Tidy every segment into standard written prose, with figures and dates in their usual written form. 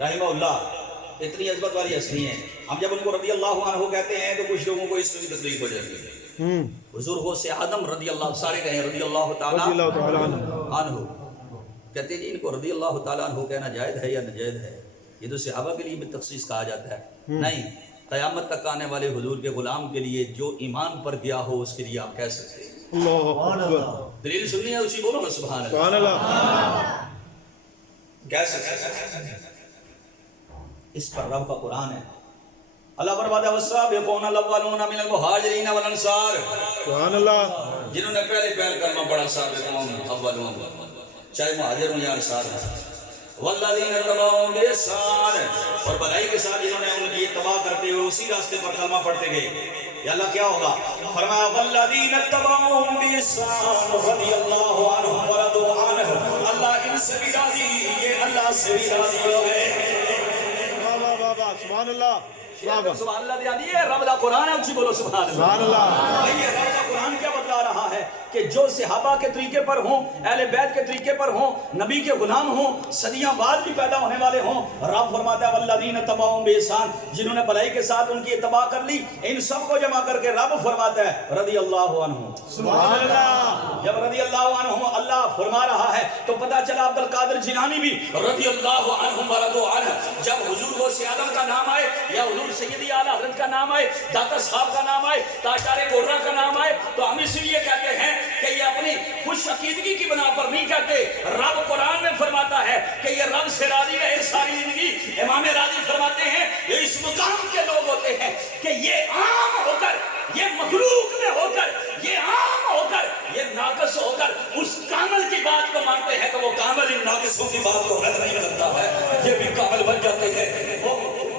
رحمہ اللہ اتنی عظمت والی ہستی ہیں. ہم جب ان کو رضی اللہ عنہ کہتے ہیں تو کچھ لوگوں کو اس میں بھی تکلیف ہو جاتی ہے. حضور غوث اعظم رضی اللہ سارے کہیں رضی اللہ تعالی عنہ کہتے ہیں جی ان کو رضی اللہ تعالیٰ عنہ کہنا جائز ہے یا ناجائز ہے؟ یہ تو صحابہ کے لیے بھی تخصیص کہا جاتا ہے. نہیں، قیامت تک آنے والے حضور کے غلام کے لیے جو ایمان پر گیا ہو اس کے لیے آپ کہہ سکتے ہیں. دلیل سننی ہے اسی بولو نا سبحان اللہ. کہہ سکتے ہیں. اس پر رب کا قرآن ہے. اللہ فرماتا ہے والسابقون الاولون من المہاجرین والانصار. سبحان اللہ. جنہوں نے پہلے کلمہ پڑھا سابقون اولون چاہے مہاجر ہوں یا انصار ہوں. والذین اتبعوہم بإحسان اور بھلائی کے ساتھ جنہوں نے ان کی اتباع کرتے ہوئے اسی راستے پر کلمہ پڑھتے گئے. یا اللہ کیا ہوگا؟ فرمایا والذین اتبعوہم بإحسان رضی اللہ عنہم ورضوا عنہ. اللہ ان سے بھی راضی، یہ اللہ سے بھی راضی ہو گئے. سبحان اللہ. سبحان اللہ دیا دیئے. رب دا قرآن ہے اچھی بولو سبحان اللہ. سبحان اللہ. یہ رب دا قرآن کیا بتلا رہا ہے کہ جو صحابہ کے طریقے پر ہوں، اہل بیت کے طریقے پر ہوں، نبی کے غلام ہوں، صدیاں بعد بھی پیدا ہونے والے ہوں. رب فرماتا ہے والذین اتبعوہم بإحسان جنہوں نے بھلائی کے ساتھ ان کی اتباع کر لی. ان سب کو جمع کر کے رب فرماتا ہے رضی اللہ عنہ. سبحان اللہ. جب رضی اللہ عنہ اللہ فرما رہا ہے تو پتا چلا عبد القادر جیلانی بھی رضی اللہ عنہ ورضوا عنہ. جب حضور غوث اعظم کا نام آئے یا حضور سیدی اعلیٰ حضرت کا نام آئے، داتا صاحب کا نام آئے، تاجدار گورا کا نام آئے تو ہم اس لیے کہتے ہیں کہ یہ اپنی خوش عقیدگی کی بنا پر نہیں کہتے. رب قرآن میں فرماتا ہے کہ یہ رب سے راضی رہے ساری زندگی. امام راضی فرماتے ہیں یہ اس مقام کے لوگ ہوتے ہیں کہ یہ عام ہو کر، یہ مخلوق میں ہو کر، یہ عام ہو کر، یہ ناقص ہو کر اس کامل کی بات کو مانتے ہیں تو وہ کامل ان ناقصوں کی بات کو رد نہیں کرتا ہے. یہ بھی کامل بن جاتے ہیں، وہ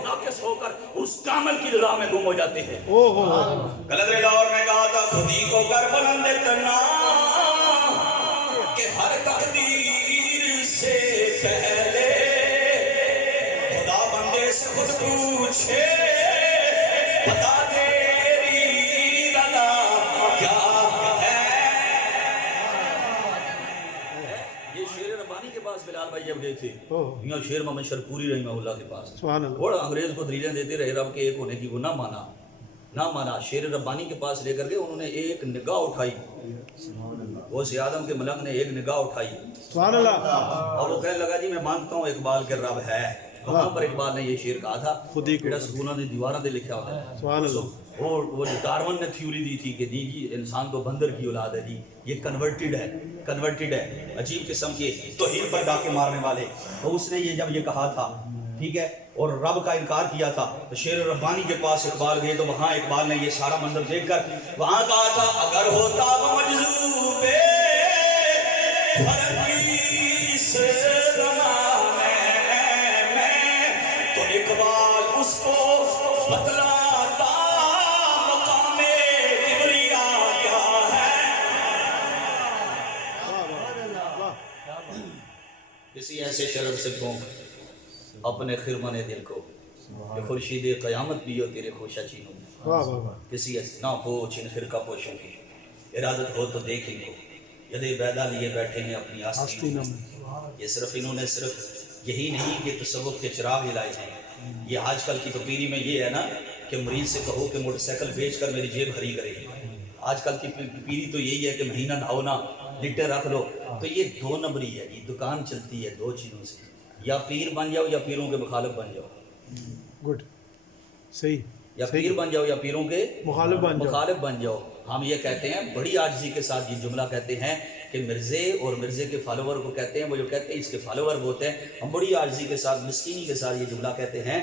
ناقص ہو کر اس کامل کی راہ میں گم ہو جاتے ہیں. قلندر لاہور نے کہا تھا خودی کو کر بلند اتنا کہ ہر تقدیر سے پہلے خدا بندے سے خود پوچھے بتا تیری رضا کیا ہے. یہ شیر ربانی کے پاس بلال بھائی جب گئے تھے یہاں شیر محمد شرپوری رحمہ اللہ کے پاس اور انگریز کو دلیلیں دیتے رہے رب کے ایک ہونے کی وہ نہ مانا. شیر ربانی کے پاس لے کر کے انہوں نے ایک نگاہ اٹھائی. غوث اعظم کے ملنگ نے ایک نگاہ اٹھائی اور وہ کہنے لگا جی میں مانتا ہوں اقبال کے رب ہے. وہاں پر اقبال نے یہ شعر کہا تھا جڑا سکونہ نے دیواراں دے لکھا ہوتا ہے. اور وہ ڈارون نے تھیوری دی تھی کہ جی انسان تو بندر کی اولاد ہے جی، یہ کنورٹڈ ہے عجیب قسم کے توحید پر ڈاکے مارنے والے. تو اس نے یہ جب یہ کہا تھا ٹھیک ہے اور رب کا انکار کیا تھا تو شیر ربانی کے پاس اقبال گئے تو وہاں اقبال نے یہ سارا منظر دیکھ کر وہاں کہا تھا اگر ہوتا وہ مجذوب فرقی سے زمانے میں تو اقبال اس کو بتلاتا مقام کبریا کیا ہے. کسی ایسے شرف سے کہوں اپنے خرمن دل کو کہ خورشید قیامت بھی ہو تیرے خوشہ چینوں. کسی ایسے نہ پوچھ ان خرقہ پوشوں کی ارادت ہو تو دیکھیں گے یدے بیدہ لیے بیٹھے ہیں اپنی آستینوں میں. یہ صرف انہوں نے صرف یہی نہیں کہ تصوف کے چراغ جلائے ہیں. یہ آج کل کی تو پیری میں یہ ہے نا کہ مریض سے کہو کہ موٹر سائیکل بیچ کر میری جیب بھری کرے. آج کل کی پیری تو یہی ہے کہ مہینہ نہاؤ نہ لٹے رکھ لو. تو یہ دو نمبری ہے، یہ دکان چلتی ہے دو چیزوں سے، یا پیر بن جاؤ یا پیروں کے مخالف بن جاؤ. گڈ صحیح. یا پیر بن جاؤ یا پیروں کے مخالف بن جاؤ. ہم یہ کہتے ہیں بڑی عاجزی کے ساتھ یہ جملہ کہتے ہیں کہ مرزے اور مرزے کے فالوور کو کہتے ہیں، وہ جو کہتے ہیں اس کے فالوور ہوتے ہیں. ہم بڑی عاجزی کے ساتھ مسکینی کے ساتھ یہ جملہ کہتے ہیں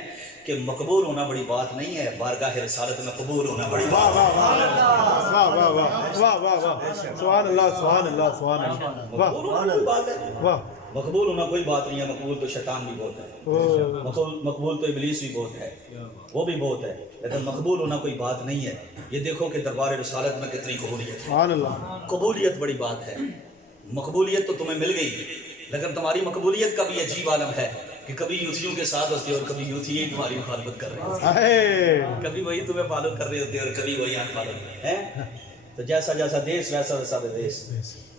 کہ مقبول ہونا بڑی بات نہیں ہے، بارگاہ رسالت میں قبول ہونا بڑی بات ہے. سبحان اللہ سبحان اللہ سبحان اللہ. مقبول ہونا کوئی بات نہیں ہے. مقبول تو شیطان بھی بہت ہے، مقبول تو ابلیس بھی بہت ہے، وہ بھی بہت ہے، لیکن مقبول ہونا کوئی بات نہیں ہے. یہ دیکھو کہ دربار رسالت میں کتنی قبولیت ہے. قبولیت بڑی بات ہے. مقبولیت تو تمہیں مل گئی لیکن تمہاری مقبولیت کا بھی عجیب عالم ہے کہ کبھی یوتھیوں کے ساتھ ہوتے اور کبھی یوتھی ہی تمہاری مخالفت کر رہے ہیں، کبھی وہی تمہیں فالو کر رہے ہوتے اور کبھی وہی ان فالو ہیں. تو جیسا جیسا دیس ویسا ویسا دیس.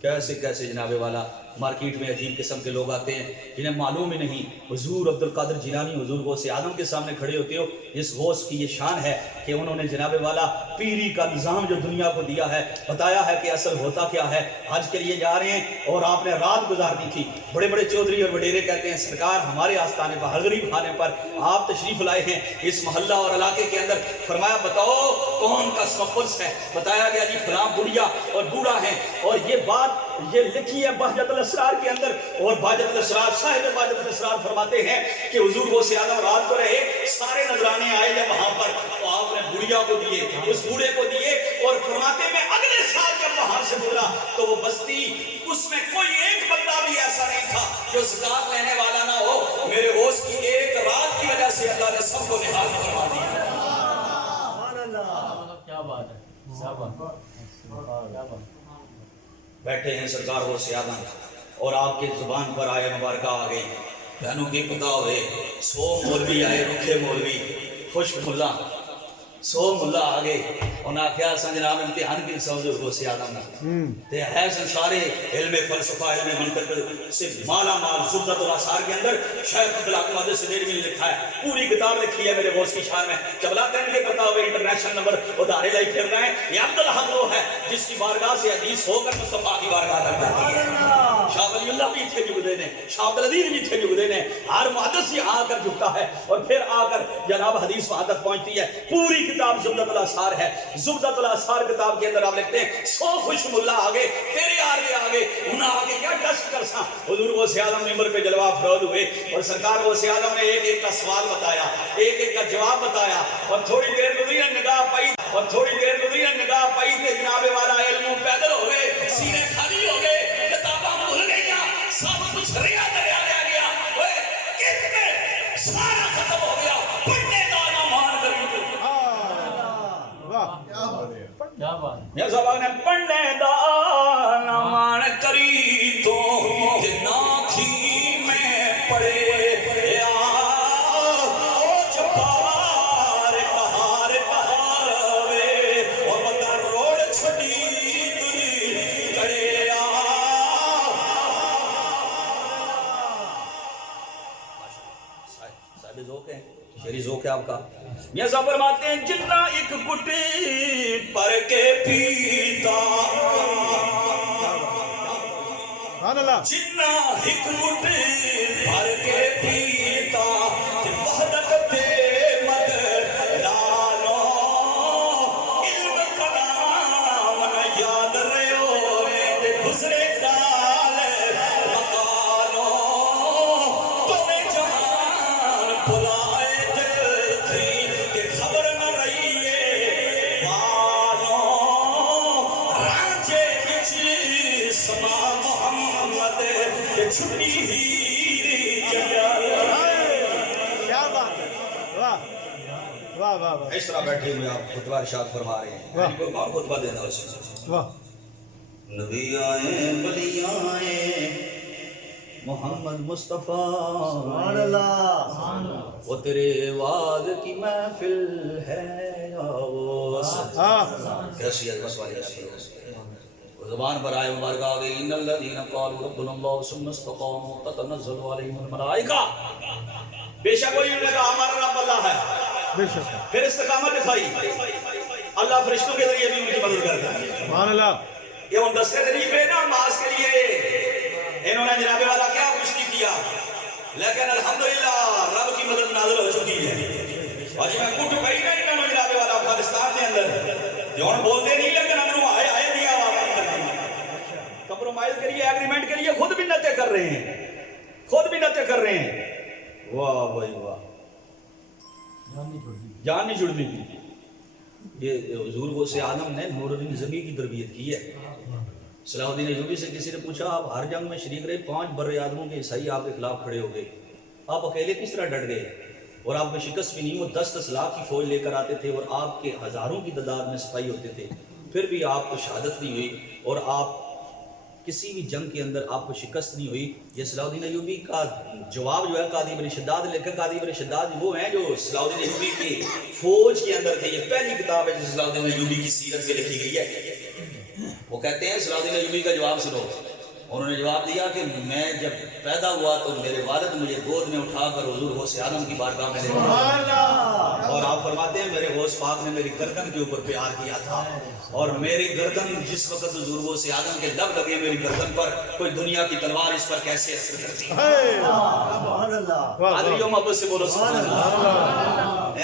کیسے کیسے جناب والا مارکیٹ میں عجیب قسم کے لوگ آتے ہیں جنہیں معلوم ہی نہیں حضور عبد القادر جیلانی حضور غوث اعظم کے سامنے کھڑے ہوتے ہو. اس غوث کی یہ شان ہے کہ انہوں نے جناب والا پیری کا نظام جو دنیا کو دیا ہے بتایا ہے کہ اصل ہوتا کیا ہے. حج کے لیے جا رہے ہیں اور آپ نے رات گزار دی تھی. بڑے بڑے چودھری اور وڈیرے کہتے ہیں سرکار ہمارے آستانے پر غریب کھانے پر آپ تشریف لائے ہیں اس محلہ اور علاقے کے اندر. فرمایا بتاؤ کون کا اسم قدس ہے. بتایا گیا جی فلاں بڑھیا اور بوڑھا ہے. اور یہ بات یہ لکھی ہے بہجت الاسرار کے اندر. اور بہجت الاسرار صاحب بہجت الاسرار فرماتے ہیں کہ حضور غوث اعظم رات کو رہے, سارے نذرانے آئے جب وہاں پر تو آپ نے بڑھیا کو دیے, اس بوڑھے کو دیے. اور فرماتے میں اگلے سال جب وہاں سے گزرا تو وہ بستی اس میں کوئی ایک بندہ بھی ایسا نہیں تھا جو زکات لینے والا نہ ہو. میرے غوث کی ایک رات کی وجہ سے اللہ نے سب کو نہال فرما دیا. کیا بات ہے. بیٹھے ہیں سرکار غوث اعظم اور آپ کے زبان پر آئے مبارکہ آ گئی. بہنوں کی پتہ ہوئے 100 مولوی آئے, رکھے مولوی, خشک ملا 100 ملا آ گئے. انہاں آخیا اساں جناب امتحان کی سمجھو غوث اعظم نہ تے ہے سارے علم فلسفہ علم منطق سے مالا مال. زبدۃ الاسرار کے اندر شیخ عبد الحق محدث دہلوی نے لکھا ہے, پوری کتاب لکھی ہے میرے غوث کی شان میں. چبلاتے ہیں کہ پتہ ہوئے انٹرنیشنل نمبر ادارے لائی پھر رہے ہیں. یہ عبد الحق وہ ہے جس کی بارگاہ سے حدیث ہو کر مصطفیٰ کی بارگاہ تک جاتی ہے. شاہ ولی اللہ بھی تھے جھکتے ہیں, شاہ عبد العزیز بھی تھے جھکتے ہیں. ہر محدث یہاں آ کر جھکتا ہے اور پھر آ کر جناب حدیث وہاں تک پہنچتی ہے. پوری کتاب زبدۃ الاسرار ہے. زبدۃ الاسرار کتاب کے اندر آپ لکھتے ہیں 100 خوش ملا آگے تیرے آگے آگے انہاں آگے کیا ٹسٹ کر سا. حضور غوث اعظم ممبر پہ جلوہ افروز ہوئے اور سرکار غوث اعظم نے ایک ایک کا سوال بتایا, ایک ایک کا جواب بتایا. اور تھوڑی دیر گزری نگاہ پائی نگاہ پائی تے جناب والا علم پیدل ہو گئے, سینے خالی ہو گئے, کتاباں بھول گئیاں, سب کچھ ریا دریا رہ گیا. اوئے کتنے سارا ختم ہو گیا. پڑھنے کا نہ مان کری کیا بات ہے. یہ سبق نے پڑھنے دا نہ مان کری تو نہ تھی میں پڑھے شیری ذوق ہے آپ کا. یہ سب فرماتے ہیں جتنا ایک گٹی پر کے پیتا, جتنا ایک گٹی پر کے پیتا, وحدت دے مد لالو علم کلام نہ یاد رہو میرے گزرے کال مکانو تمہیں جہان بلائے چھٹی ہی کیا بات ہے. واہ واہ واہ واہ. اس طرح بیٹھے ہوئے آپ خطبہ ارشاد فرما رہے ہیں. کوئی اور خطبہ دینا اس سے. واہ. نبی آئے ولی آئے محمد مصطفیٰ سبحان اللہ. وہ تیرے وعد کی محفل ہے یا وہ کیسی عظمت والی ہے. زبان پر آئے مبارکہ آ گئی ان الذین قالوا ربنا اللہ ثم استقاموا تتنزل علیہم الملائکہ. بے شک وہی نے کہا ہمارا رب اللہ ہے, بے شک. پھر استقامت دکھائی, اللہ فرشتوں کے ذریعے بھی ان کی مدد کرتا ہے. سبحان اللہ. یہ ان 10 غریبے نا نماز کے لیے انہوں نے جناب والا کیا کچھ نہیں کیا, لیکن الحمدللہ رب کی مدد نازل ہو چکی ہے. اور جی میں کٹ گئی نا انہوں نے جناب والا افغانستان کے اندر جو ہم بولتے نہیں لیکن ہم نے آئے دیا کمپرومائز کریے, ایگریمنٹ کریے, خود بھی نتیں کر رہے ہیں. واہ بھائی واہ, جان نہیں چھوڑتی تھی. یہ حضور غوث اعظم نے نور الدین زبی کی تربیت کی ہے. صلاح الدین ایوبی سے کسی نے پوچھا آپ ہر جنگ میں شریک رہے, 5 بر اعظموں کے عیسائی آپ کے خلاف کھڑے ہو گئے, آپ اکیلے کس طرح ڈٹ گئے؟ اور آپ کو شکست بھی نہیں. وہ 10 لاکھ کی فوج لے کر آتے تھے اور آپ کے ہزاروں کی تعداد میں سپاہی ہوتے تھے, پھر بھی آپ کو شہادت نہیں ہوئی اور آپ کسی بھی جنگ کے اندر آپ کو شکست نہیں ہوئی. یہ صلاح الدین ایوبی کا جواب جو ہے قاضی بن شداد نے لکھا. قاضی بن شداد وہ ہیں جو صلاح الدین ایوبی کی فوج کے اندر تھے. یہ پہلی کتاب ہے جو صلاح الدین ایوبی کی سیرت میں لکھی گئی ہے. وہ کہتے ہیں صلاح الدین ایوبی کا جواب سنو. انہوں نے جواب دیا کہ میں جب پیدا ہوا تو میرے والد مجھے گود میں اٹھا کر حضور غوث اعظم کی بارگاہ میں لے گئے، اور آپ فرماتے ہیں میرے غوث پاک نے میری گردن کے اوپر پیار کیا تھا، اور میری گردن جس وقت حضور غوث اعظم کے لب لگے میری گردن پر، کوئی دنیا کی تلوار اس پر کیسے اثر کرتی آدریوں محبت سے بولو سبحان اللہ۔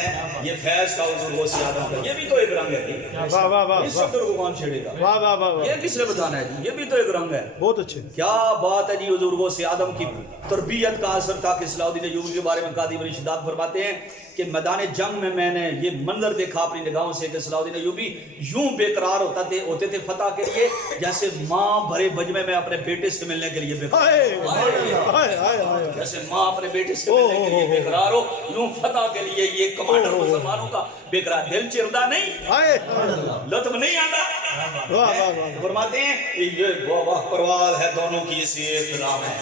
یہ فیض کا حضور غوث اعظم کا، یہ بھی تو ایک رنگ ہے، واہ واہ واہ اس شکر کو کون چھیڑے گا؟ واہ واہ واہ، یہ کس نے بتانا ہے جی؟ یہ بھی تو ایک رنگ ہے۔ بہت اچھے، کیا بات ہے جی، حضور غوث اعظم کی تربیت کا اثر تھا کہ صلاح الدین ایوبی کے بارے میں قاضی بری شداد فرماتے ہیں کہ میدان جنگ میں نے یہ منظر دیکھا اپنی نگاہوں سے کہ صلاح الدین ایوبی یوں بے قرار ہوتے تھے فتح کے لیے جیسے ماں بھرے بجمے میں اپنے بیٹے سے ملنے کے لیے بے قرار، جیسے ماں اپنے بیٹے سے ملنے کے لیے بے قرار ہو، یوں فتح کے لیے یہ کمانڈر مسلمانوں کا بے قرار، دل چردہ نہیں، لطف نہیں آتا۔ فرماتے ہیں یہ واہ پرواز ہے دونوں کی اسی احترام ہے،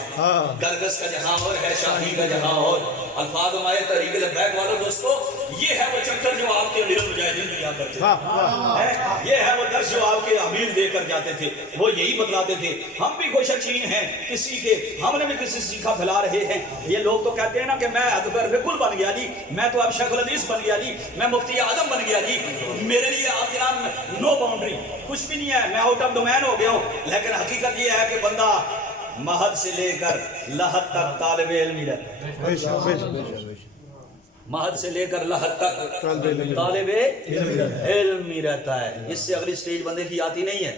گرگس کا جہاں اور ہے شاہی کا جہاں اور، الفاظ ہمارے تحریک لبیک والوں دوستو، یہ ہے وہ چکر جو آپ کے امیر المجاہدین دیا کرتے تھے، یہ ہے وہ درس جو آپ کے امیر دے کر جاتے تھے، وہ یہی بتلاتے تھے۔ ہم بھی خوش اچین ہیں کسی کے، ہم نے بھی کسی سیکھا پھیلا رہے ہیں۔ یہ لوگ تو کہتے ہیں نا کہ میں ادبر فکل بن گیا جی، میں تو اب شیخ الحدیث بن گیا جی، میں مفتی اعظم بن گیا جی، میرے لیے آپ جناب نو باؤنڈری، کچھ بھی نہیں ہے، میں آؤٹ آف ڈومین ہو گیا ہوں۔ لیکن حقیقت یہ ہے کہ بندہ مہد سے لے کر لحد تک طالب علم ہی رہتا ہے، مہد سے لے کر لحد تک طالب علم ہی رہتا ہے، اس سے اگلی سٹیج بندے کی آتی نہیں ہے۔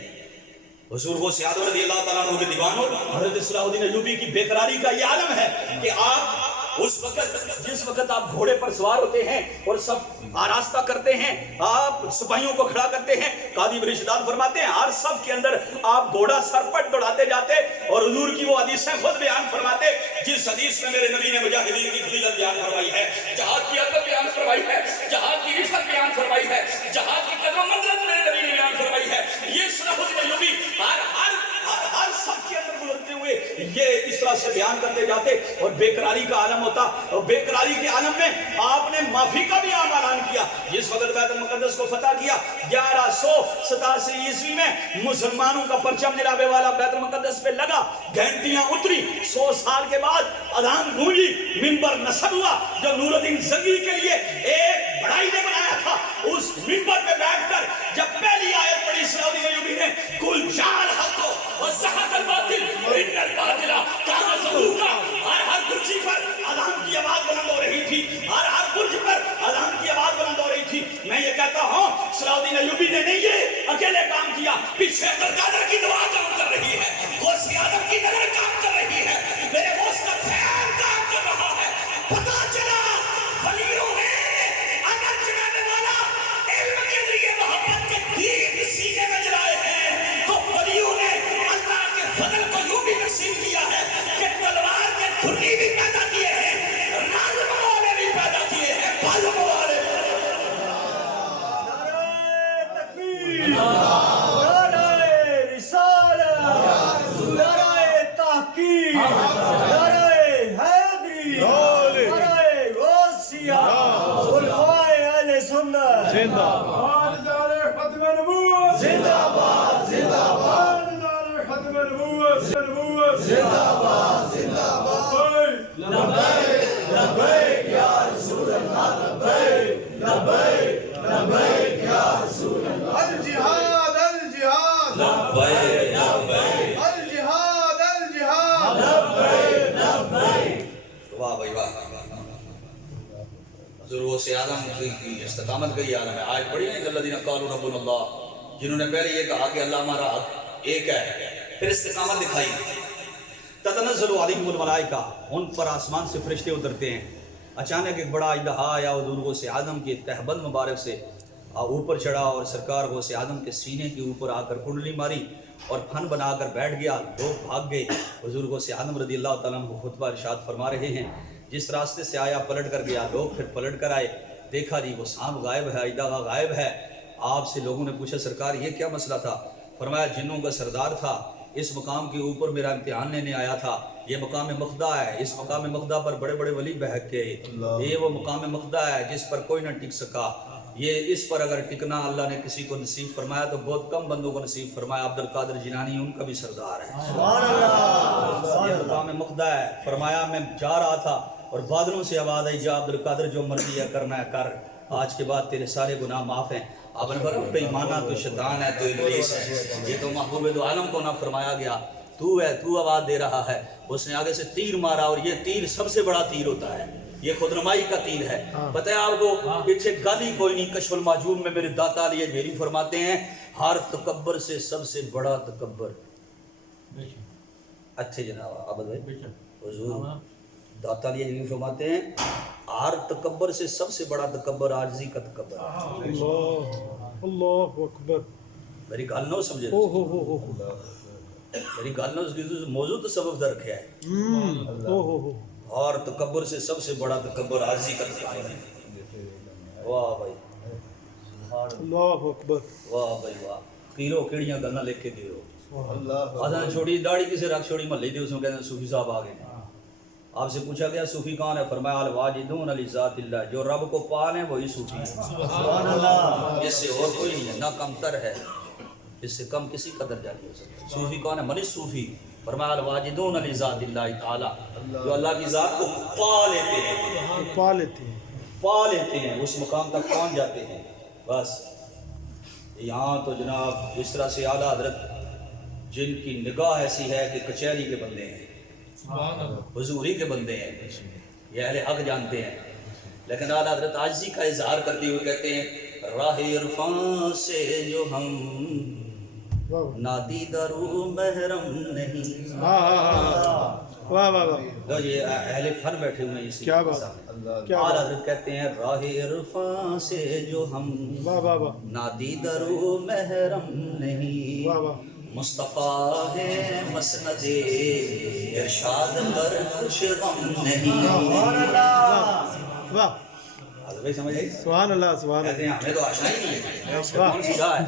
حضور غوث اعظم رضی اللہ تعالیٰ عنہ کے دیوانوں، حضرت صلاح الدین ایوبی کی بے قراری کا یہ عالم ہے کہ آپ اس وقت جس وقت آپ گھوڑے پر سوار ہوتے ہیں اور سب آراستہ کرتے ہیں، آپ سپاہیوں کو کھڑا کرتے ہیں، قاضی بری شداد فرماتے ہیں ہر صف کے اندر آپ گھوڑا سرپٹ دوڑاتے جاتے اور حضور کی وہ حدیثیں خود بیان فرماتے جس حدیث میں میرے نبی نے مجاہدین کی فضیلت بیان فرمائی ہے، جہاد کی عظمت بیان فرمائی ہے، جہاد کی رفعت بیان فرمائی ہے، جہاد کی قدر و منزلت میرے نبی نے بیان فرمائی ہے۔ یہ صلاح الدین ایوبی ہر صف کے اندر گزرتے ہوئے یہ اس طرح سے بیان کرتے جاتے اور بے قراری کا عالم ہوتا، اور بے قراری کے عالم میں آپ نے معافی کا بھی عام اعلان کیا۔ جس وقت بیت المقدس کو فتح کیا 1187 عیسوی میں مسلمانوں کا پرچم جناب والا بیت المقدس پہ لگا، گھنٹیاں اتری، 100 سال کے بعد اذان گونجی، منبر نصب ہوا جو نور الدین زنگی کے لیے ایک بڑائی نے بنایا تھا۔ اس منبر پہ بیٹھ کر جب پہلی آیت پڑھی صلاح الدین ایوبی نے، کل جعل حق وزہق الباطل ان الباطل کان زہوقا، ہر کرسی پر اذان کی آواز بلند ہو رہی تھی، ہر برج پر اذان کی آواز بلند ہو رہی تھی۔ میں یہ کہتا ہوں صلاح الدین ایوبی نے نہیں یہ اکیلے کام کیا، پیچھے عبدالقادر کی دعا کام کر رہی ہے، غوث اعظم کی نظر کام کر رہی ہے، میرے غوث کا خیال کام کر رہا ہے۔ پتہ چلا ولیوں میں اگر جناب والا علم کے لیے محبت کے دین سینے میں جلائے ہیں تو ولیوں نے اللہ کے فضل کو یوں بھی تقسیم کیا ہے کہ تلوار کے دھلی بھی پیدا کیے ہیں، رازم والے بھی پیدا کیے ہیں، بالم والے۔ نعرہ تکبیر، نعرہ رسالت، نعرہ تحقیق، نعرہ حیدری، نعرہ غوثیہ، علماء اہل سنت زندہ باد، ختم نبوت زندہ باد، زندہ باد، ختم نبوت زندہ باد، زندہ باد، لبیک لبیک یا رسول اللہ، لبیک لبیک لبیک یا رسول اللہ، الجہاد الجہاد، لبیک لبیک، الجہاد الجہاد، لبیک لبیک۔ واہ بھائی واہ، حضور غوث اعظم کی استقامت کا یہ عالم ہے۔ آج پڑھی نہیں الذین قالوا ربنا اللہ، جنہوں نے پہلے یہ کہا کہ اللہ ہمارا حق ایک ہے، پھر استقامت دکھائی۔ تتنزل علیہم الملائکہ، ان پر آسمان سے فرشتے اترتے ہیں۔ اچانک ایک بڑا اژدہا آیا حضور غوث اعظم کے تہبند مبارک سے اوپر چڑھا اور سرکار غوث اعظم کے سینے کے اوپر آ کر کنڈلی ماری اور پھن بنا کر بیٹھ گیا۔ لوگ بھاگ گئے۔ حضور غوث اعظم رضی اللہ تعالیٰ عنہ خطبہ ارشاد فرما رہے ہیں، جس راستے سے آیا پلٹ کر گیا، لوگ پھر پلٹ کر آئے، دیکھا جی وہ سانپ غائب ہے، اژدہا غائب ہے۔ آپ سے لوگوں نے پوچھا سرکار یہ کیا مسئلہ تھا؟ فرمایا جنوں کا سردار تھا، اس مقام کے اوپر میرا امتحان لینے آیا تھا، یہ مقام مخدع ہے، اس مقام مخدع پر بڑے بڑے ولی بہک گئے، یہ وہ مقام مخدع ہے جس پر کوئی نہ ٹک سکا۔ یہ اس پر اگر ٹکنا اللہ نے کسی کو نصیب فرمایا تو بہت کم بندوں کو نصیب فرمایا. عبد القادر جیلانی ان کا بھی سردار ہے. سبحان اللہ. یہ مقام مقدہ ہے. فرمایا میں جا رہا تھا اور بادلوں سے آواز آئی جا عبد القادر جو مرضی ہے کرنا ہے کر, آج کے بعد تیرے سارے گناہ معاف ہیں. آپ نے فرمایا بے ایمانہ تو شیطان ہے تو ابلیس ہے, یہ تو محبوب دو عالم کو نہ فرمایا گیا تو ہے, تو آواز دے رہا ہے. اس نے آگے سے تیر مارا اور یہ تیر سب سے بڑا تیر ہوتا ہے, یہ خود نمائی کا تیر ہے. پتہ ہے آپ کو پیچھے گالی کوئی نہیں. کشف المعجوب میں میرے داتا علی اجمیری فرماتے ہیں ہر تکبر سے سب سے بڑا تکبر. اچھے جناب عابد بھائی, حضور داتا علی اجمیری فرماتے ہیں ہر تکبر سے سب سے بڑا تکبر عاجزی کا تکبر ہے. اللہ اکبر. میری گل نہ سمجھے, میری گل نہ موضوع تو سبب در رکھا ہے. اور تکبر سے سب سے بڑا تکبر عاجزی کا تکبر ہے. واہ بھائی, اللہ اکبر. واہ بھائی واہ. کیلو کیڑیاں گلاں لکھ کے دیو. آسان چھوڑی داڑھی کسی رکھ چھوڑی محلے دی, اس میں کہتے ہیں صوفی صاحب آ گئے. آپ سے پوچھا گیا صوفی کون ہے؟ فرمایا الواجدون لذات اللہ, جو رب کو پا لیں وہی صوفی ہے. سبحان اللہ. اس سے اور کوئی نہیں ہے, نہ کم تر ہے, اس سے کم کسی کا درجہ نہیں ہو سکتا. صوفی کون ہے؟ من صوفی. فرمایا الواجدون لذات اللہ تعالی, جو اللہ کی ذات کو پا لیتے ہیں, پا لیتے ہیں, پا لیتے ہیں, اس مقام تک پہنچ جاتے ہیں. بس یہاں تو جناب اس طرح سے اعلیٰ حضرت جن کی نگاہ ایسی ہے کہ کچہری کے بندے ہیں, حضوری کے بندے ہیں, یہ اہل حق جانتے ہیں. لیکن اعلیٰ حضرت عاجزی کا اظہار کرتے ہوئے کہتے ہیں راہ عرفان سے جو ہم نادیدہ رو محرم نہیں. واہ واہ واہ. تو یہ اہل فن بیٹھے ہوئے ہیں اسی. کیا بات, اعلیٰ حضرت کہتے ہیں راہ عرفان سے جو ہم نادیدہ رو محرم نہیں. مصطفیٰ ہے مسند ارشاد پر کچھ غم نہیں. سبحان اللہ. واہ بھائی سمجھ آئی؟ سبحان اللہ. سبحان کہتے ہیں اللہ. ہمیں تو آشنا ہی نہیں ہے, کون سی راہ ہے,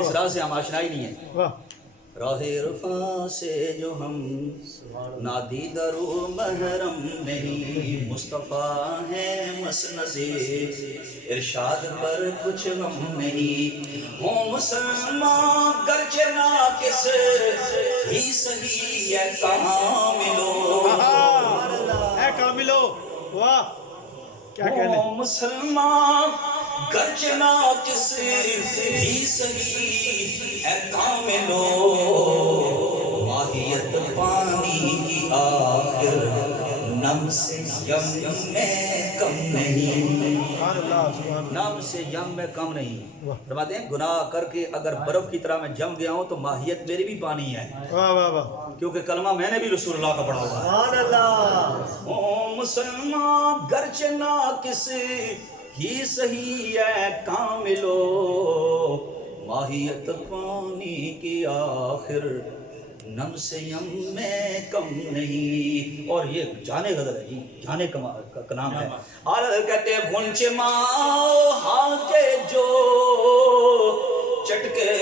اس راہ سے ہم آشنا ہی نہیں ہے. واہ. راہ عرفاں سے جو ہم نادیدہ رو محرم نہیں. مصطفیٰ ہے مسند ارشاد پر کچھ غم نہیں. ہوں مسلمان گرچہ ناقص ہی صحیح ہے کاملو. اے کاملو. واہ کیا کہنے. ہوں مسلمان گرچہ ناقص ہی صحیح ہے کاملو. ماہیت پانی کی آخر نم سے یم میں کم نہیں. سبحان اللہ. سبحان اللہ. نم سے یم میں کم نہیں. فرماتے ہیں گناہ کر کے اگر برف کی طرح میں جم گیا ہوں تو ماہیت میری بھی پانی ہے, واہ واہ واہ. کیونکہ کلمہ میں نے بھی رسول اللہ کا پڑھا ہوا ہے. سبحان اللہ. او مسلمان گرچہ ناقص ہی صحیح ہے کاملو. ماہیت پانی کی آخر نم سے یم میں کم نہیں. اور یہ جانے غزل ہے جی, جانے کا نام ہے. اور کہتے ہیں گھنچے ماں ہاں کے جو چٹکے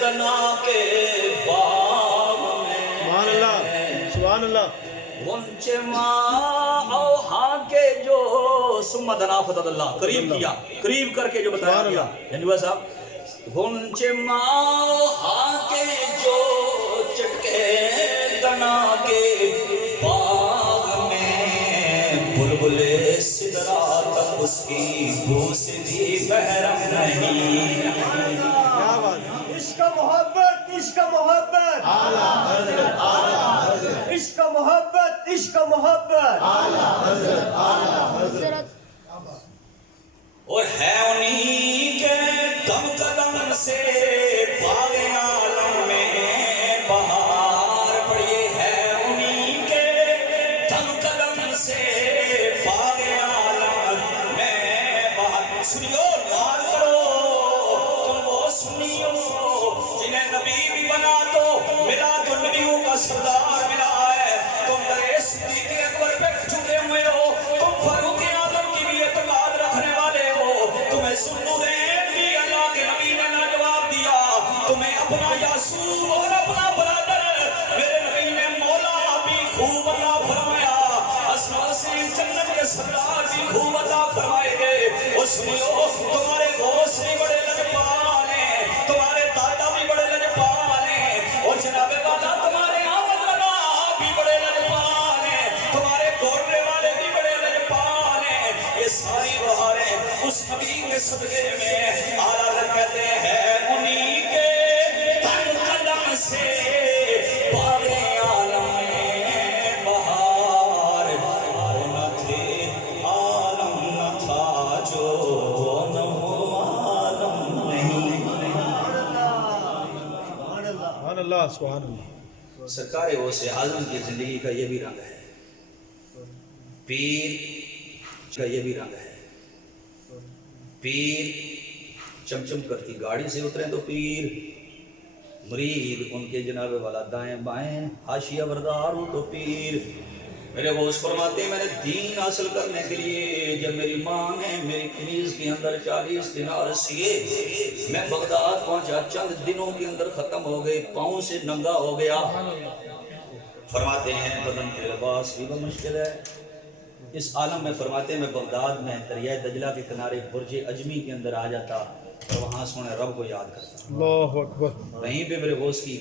دنا کے باغ میں. سبحان اللہ. سبحان اللہ. گھنچے ماں او ہاں کے جو سمت نافت اللہ قریب کیا, قریب کر کے جو بتایا گیا جنوہ صاحب. گھنچے ماں ہاں کے جو چٹکے دنا کے باغ میں بلبل سدرا تک اس کی بو سے بھی محرم نہیں. کیا بات. عشق محبت, عشق محبت, عشق محبت, عشق محبت. اور ہے انہی کے دم قدم سے باغ عالم میں بہار پڑی. ہے انہی کے دم قدم سے باغ عالم میں بہار. سنیو نار کرو تم وہ سنیو جنہیں نبی بھی بنا تو ملا تو نبیوں کا سردار ملا ہے. تم درے صدیق اکبر پہ جھکے ہوئے ہو, تم فاروق اعظم کی بھی اعتقاد رکھنے والے ہو. تمہیں سنو دین بھی اللہ کے نبی نے نہ جواب دیا. تمہیں اپنا یاسوب اور اپنا برادر میرے نبی نے مولا بھی خوب عطا فرمایا. اسما سے جنت کے سردار بھی خوب عطا فرمائے گے. وہ سنو تمہارے غوث بھی بڑے لجپال ہیں، تمہارے دادا بھی بڑے لجپال ہیں، اور جناب والا تمہارے آمد رضا بھی بڑے لجپال ہیں، تمہارے گھوڑے والے بھی بڑے لجپال ہیں۔ یہ ساری بہاریں اس نبی کے صدقے میں آلہ حضرت کہتے ہیں انہی کے تن قدم سے باغ عالم میں بہار، وہ نہ تھے عالم نہ تھا جو نہ ہو عالم نہیں۔ سبحان اللہ سبحان اللہ۔ سرکار غوث اعظم کی زندگی کا یہ بھی رنگ ہے، پیر کا یہ بھی رنگ ہے۔ پیر چمچم کرتی گاڑی سے اتریں تو پیر، مرید ان کے جناب والا دائیں بائیں حاشیہ بردار ہوں تو پیر۔ میرے غوث فرماتے ہیں میں نے دین حاصل کرنے کے لیے جب میری ماں نے میری کنیز کے اندر 40 دینار سیے، میں بغداد پہنچا، چند دنوں کے اندر ختم ہو گئے، پاؤں سے ننگا ہو گیا۔ فرماتے ہیں بدن کے لباس بھی مشکل ہے۔ اس عالم میں فرماتے ہیں میں بغداد میں دریائے دجلہ کے کنارے برج عجمی کے اندر آ جاتا اور وہاں سونے رب کو یاد کرتا۔ اللہ اکبر۔ وہیں پہ میرے غوث کی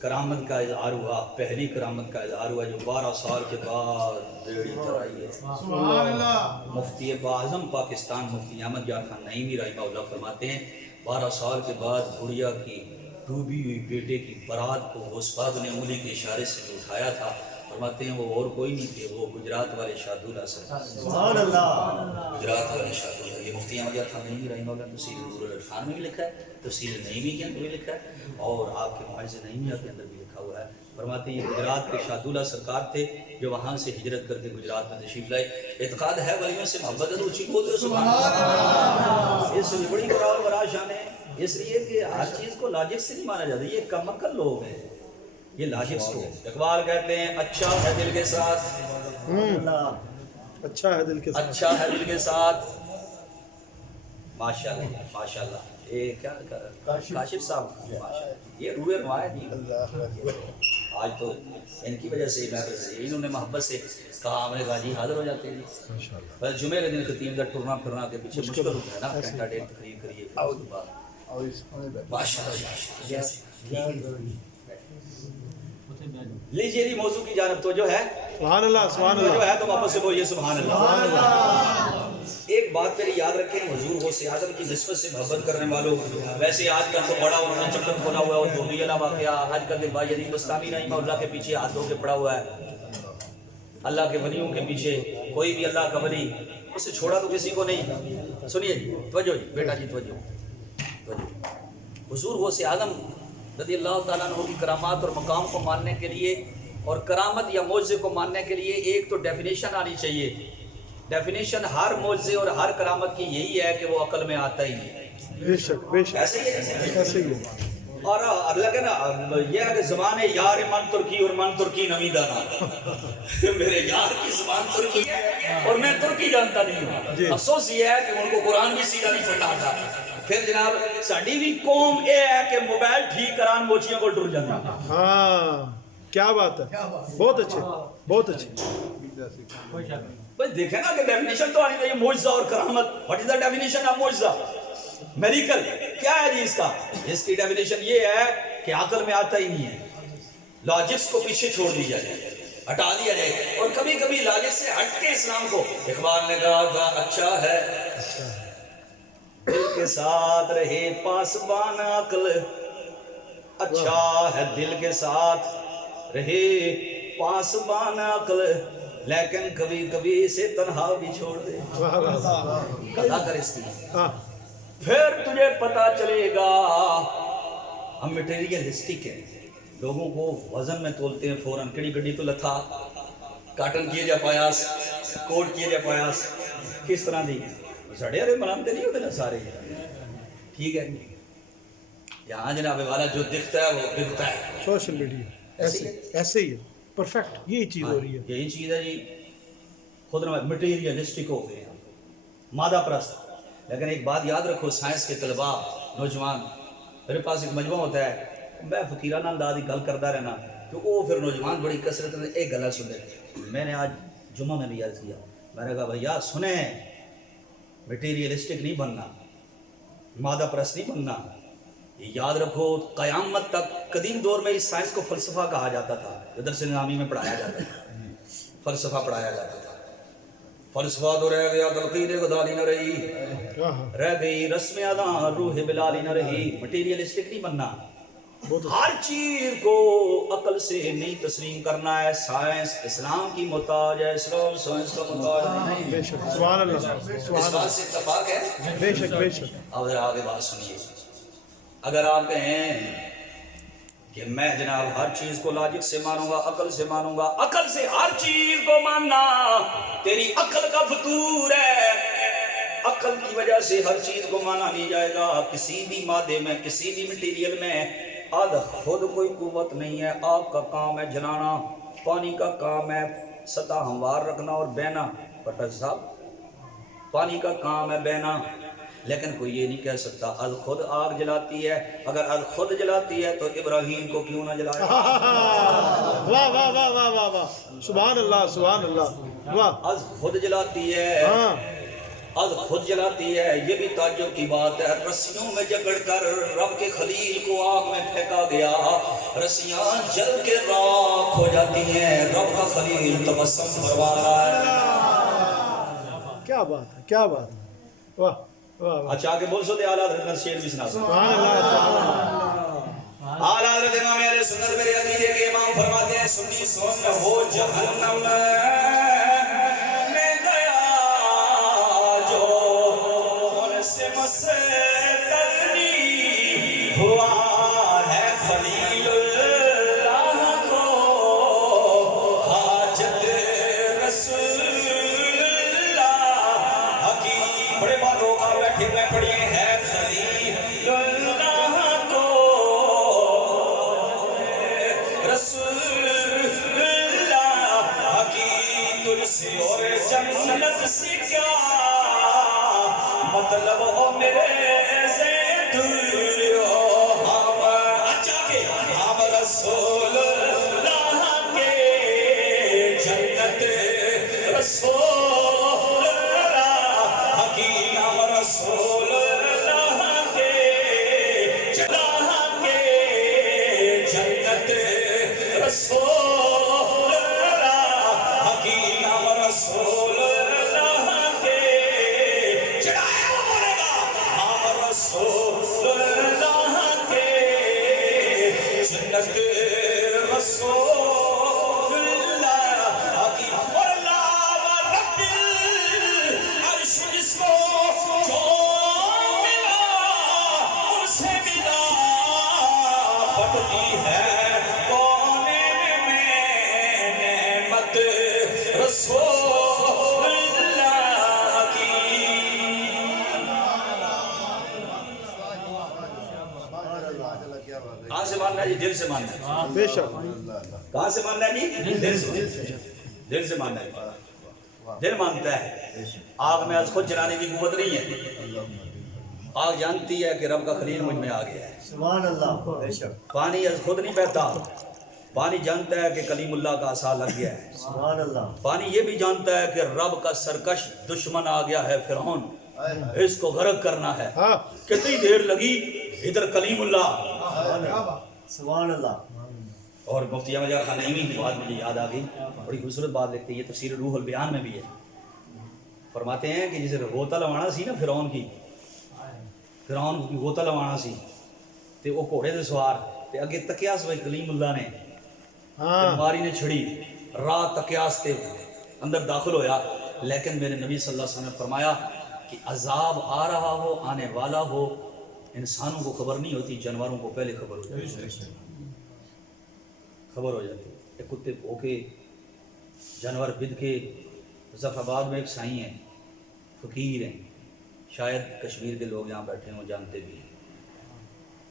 کرامت کا اظہار ہوا، پہلی کرامت کا اظہار ہوا جو 12 سال کے بعد بیڑی چڑھائی ہے۔ سبحان اللہ۔ مفتی اعظم پاکستان مفتی احمد یار خان نعیمی رحمہ اللہ فرماتے ہیں 12 سال کے بعد گڑیا کی ڈوبی ہوئی بیٹے کی برات کو غوث پاک نے انگلی کے اشارے سے جو اٹھایا تھا، فرماتے ہیں وہ اور کوئی نہیں تھے، وہ گجرات والے شاہدولہ سرکار۔ سبحان اللہ۔ گجرات والے شاہدولہ، یہ مفتی احمد یار خان نعیمی رحمہ اللہ تفسیر نور العرفان میں بھی لکھا ہے، تفسیر نعیمی کے اندر بھی لکھا ہے، اور آپ کے معاذ نعیمیہ کے اندر بھی لکھا ہوا ہے۔ فرماتے ہیں یہ گجرات کے شاہدولہ سرکار تھے جو وہاں سے ہجرت کر کے گجرات میں تشریف لائے۔ اعتقاد ہے ولیوں سے محبت ہے تو اچھی بول دو سبحان اللہ۔ اس سے بڑی بڑا اور بڑا شان ہے، اس لیے کہ ہر چیز کو لاجک سے نہیں مانا جاتا، یہ کم عقل لوگ ہیں، یہ لاجک کو۔ اقبال کہتے ہیں اچھا ہے دل کے ساتھ، اچھا ہے دل کے ساتھ، اچھا ہے دل کے ساتھ۔ ماشاءاللہ ماشاءاللہ۔ یہ کیا کاشف صاحب، ماشاءاللہ، یہ روح نما ہے۔ آج تو ان کی وجہ سے انہوں نے محبت سے کہا، ہم نے کہا جی حاضر ہو جاتے ہیں جی۔ بس جمعے کے دن خطیب کا ٹرنا پھرنا کے پیچھے مشکل ہوتا ہے نا، گھنٹہ ڈیڑھ تقریر کریے پھر اس کے بعد ماشاءاللہ۔ لیجیے جی موضوع کی جانب تو جو ہے سبحان اللہ سبحان جو اللہ۔ ہے تو واپس سے بولیے سبحان اللہ۔ ایک بات میری یاد رکھیں، حضور غوث اعظم کی نسبت سے محبت کرنے والوں، ویسے آج کل تو بڑا انہوں نے چپل کھولا ہوا ہے اور دھوبی والا واقعہ آج کل کے بائی عظیم بستانی رحمہ اللہ کے پیچھے ہاتھ دھو کے پڑا ہوا ہے۔ اللہ کے ولیوں کے پیچھے کوئی بھی اللہ کا ولی اسے چھوڑا تو کسی کو نہیں۔ سنیے جی، توجہ جی بیٹا جی، توجہ۔ حضور غوث اعظم رضی اللہ تعالیٰ عنہ کی کرامات اور مقام کو ماننے کے لیے اور کرامت یا معجزے کو ماننے کے لیے ایک تو ڈیفینیشن آنی چاہیے۔ ڈیفینیشن ہر معجزے اور ہر کرامت کی یہی ہے کہ وہ عقل میں آتا ہی نہیں۔ بے شک بے شک، ایسے ہی ہے، ایسے ہی ہے۔ اور اللہ کے نا یہ ہے کہ زبان یار من ترکی اور من ترکی نمی دانا۔ میرے یار کی زبان ترکی ہے اور میں ترکی جانتا نہیں ہوں۔ افسوس یہ ہے کہ ان کو قرآن بھی سیدھا نہیں پڑھنا آتا۔ پھر جناب ساڈی بھی قوم یہ ہے کہ موبائل ٹھیک کران موچیاں کو ٹر جاتی۔ ہاں کیا بات ہے، بہت اچھے بہت اچھے۔ بھئی دیکھیں نا کہ ڈیفینیشن تو آنی چاہیے معجزہ اور کرامت۔ What is the definition of معجزہ؟ میریکل کیا ہے جی اس کا؟ اس کی ڈیفینیشن یہ ہے کہ عقل میں آتا ہی نہیں ہے، لاجکس کو پیچھے چھوڑ دیا جائے، ہٹا دیا جائے، اور کبھی کبھی لاجک سے ہٹ کے اسلام کو۔ اقبال نے کہا تھا اچھا ہے دل کے ساتھ رہے پاسبان عقل، اچھا ہے دل کے ساتھ رہے پاسبان عقل، لیکن کبھی کبھی اسے تنہا بھی چھوڑ دے۔ واہ واہ واہ۔ قضا کر اس کی، ہاں پھر تجھے پتا چلے گا۔ ہم مٹیریلسٹک ہیں، لوگوں کو وزن میں تولتے ہیں فوراً، کڑی گڈی تو لتھا کاٹن کیے جا پایاس، کوٹ کیے جا پایاس، کس طرح دی سڑے ارے منامتے نہیں ہوتے نا سارے، ٹھیک ہے۔ یہاں جناب والا جو دکھتا ہے وہ بکتا ہے۔ سوشل میڈیا ایسے ایسے ہی ہے، پرفیکٹ یہی چیز ہو رہی ہے۔ یہی چیز ہے جی، خود مٹیریلسٹک ہو گئے ہیں، مادہ پرست۔ لیکن ایک بات یاد رکھو سائنس کے طلباء نوجوان، میرے پاس ایک مجمع ہوتا ہے، میں فقیرانہ انداز کی گل کرتا رہنا کہ وہ پھر نوجوان بڑی کثرت میں ایک گلا سن لیتے۔ میں نے آج جمعہ میں بھی عرض کیا، میں نے کہا بھیا سنیں، مٹیریلسٹک نہیں بننا، مادہ پرست نہیں بننا. یہ یاد رکھو قیامت تک. قدیم دور میں اس سائنس کو فلسفہ کہا جاتا تھا، ادھر سے نظامی میں پڑھایا جاتا تھا، فلسفہ پڑھایا جاتا تھا. فلسفہ تو رہ گیا، تلقین غزالی نہ رہی، رہ گئی رسم ادا روح بلالی نہ رہی. مٹیریلسٹک نہیں بننا، ہر چیز کو عقل سے نہیں تسلیم کرنا ہے. سائنس اسلام کی محتاج ہے، اسلام سائنس کا محتاج نہیں. بے شک سبحان اللہ اس بات سے اتفاق ہے. بے شک بے شک. اب ذرا آگے بات سنیے. اگر آپ کہیں کہ میں جناب ہر چیز کو لاجک سے مانوں گا، عقل سے مانوں گا، عقل سے ہر چیز کو ماننا تیری عقل کا فطور ہے. عقل کی وجہ سے ہر چیز کو مانا نہیں جائے گا. کسی بھی مادے میں، کسی بھی مٹیریل میں خود کوئی قوت نہیں ہے. آگ کا کام ہے جلانا، پانی کا کام ہے سطح ہموار رکھنا اور بہنا. پٹا صاحب پانی کا کام ہے بہنا، لیکن کوئی یہ نہیں کہہ سکتا از خود آگ جلاتی ہے. اگر از خود جلاتی ہے تو ابراہیم کو کیوں نہ جلایا؟ واہ واہ واہ واہ واہ واہ سبحان اللہ سبحان اللہ. واہ از خود جلاتی ہے، از خود جلاتی ہے. یہ بھی تعجب کی بات ہے. رسیوں میں جگڑ کر رب کے خلیل کو آگ میں پھینکا گیا، رسیاں جل کے راکھ ہو جاتی ہیں، رب کا خلیل تبسم فرما رہا ہے. کیا بات ہے کیا بات ہے. واہ واہ واہ اچھا آگے بول سو دے اعلیٰ حضرت شیر بھی سنا. سبحان اللہ سبحان اللہ. اعلیٰ حضرت امام اہل سنت میرے عقیدے کے امام فرماتے ہیں سنی سن ہو جہنم میں گیا جو ان سے مستغنی ہوا ہے خلیل اللہ کو حاجت رسول اللہ حکیم. بڑے بات ہوگا بیٹھے میں پڑھیے ہے خلیل اللہ کو رسول اللہ حکیم. تجھ سے اور جنت سے کیا مطلب ہو میرے سے دور ہو ہم. اچھا کہ ہم رسول اللہ کے جنت رسول اللہ حکیم. ہم رسول اللہ کے جنت رسول اللہ حکیم. ہم رسول اللہ کے چڑھایا وہ بولے گا ہم رسول اللہ کے جنت رسول اللہ حکیم. اور اللہ رب العرش جس کو جو ملا ان سے ملا بٹتی ہے کونین میں نعمت رسول اللہ کی. کہاں سے ماننا ہے جی؟ دل سے ماننا ہے. بے شک. کہاں سے ماننا ہے جی؟ دل سے. دل سے ماننا ہے. دل مانتا ہے. آگ میں از خود جلانے کی قوت نہیں ہے. آگ جانتی ہے کہ رب کا خلیل مجھ میں آ گیا ہے. سبحان اللہ. بے شک. پانی از خود نہیں بہتا، پانی جانتا ہے کہ کلیم اللہ کا عصا لگ گیا ہے. سبحان اللہ. پانی یہ بھی جانتا ہے کہ رب کا سرکش دشمن آ گیا ہے فرعون، اس کو غرق کرنا ہے. ہاں کتنی دیر لگی، ادھر کلیم اللہ. سبحان اللہ. اور مفتی احمد خان نعیمی کی بات مجھے یاد آ گئی، بڑی خوبصورت بات لکھتے ہیں، یہ تفسیر روح البیان میں بھی ہے. فرماتے ہیں کہ جسے غوطہ لوانا سی نا فرعون کی غوطہ لوانا سی تے وہ گھوڑے دے سوار تے اگے تکیاس وے کلیم اللہ نے بیماری نے چھڑی راہ تکیاس تے اندر داخل ہویا. لیکن میرے نبی صلی اللہ علیہ وسلم نے فرمایا کہ عذاب آ رہا ہو، آنے والا ہو، انسانوں کو خبر نہیں ہوتی، جانوروں کو پہلے خبر ہو جاتی. خبر ہو جاتی ہے. کتے بھوکے، جانور بد کے. ظفر آباد میں ایک سائیں ہیں، فقیر ہیں، شاید کشمیر کے لوگ یہاں بیٹھے ہوں جانتے بھی ہیں.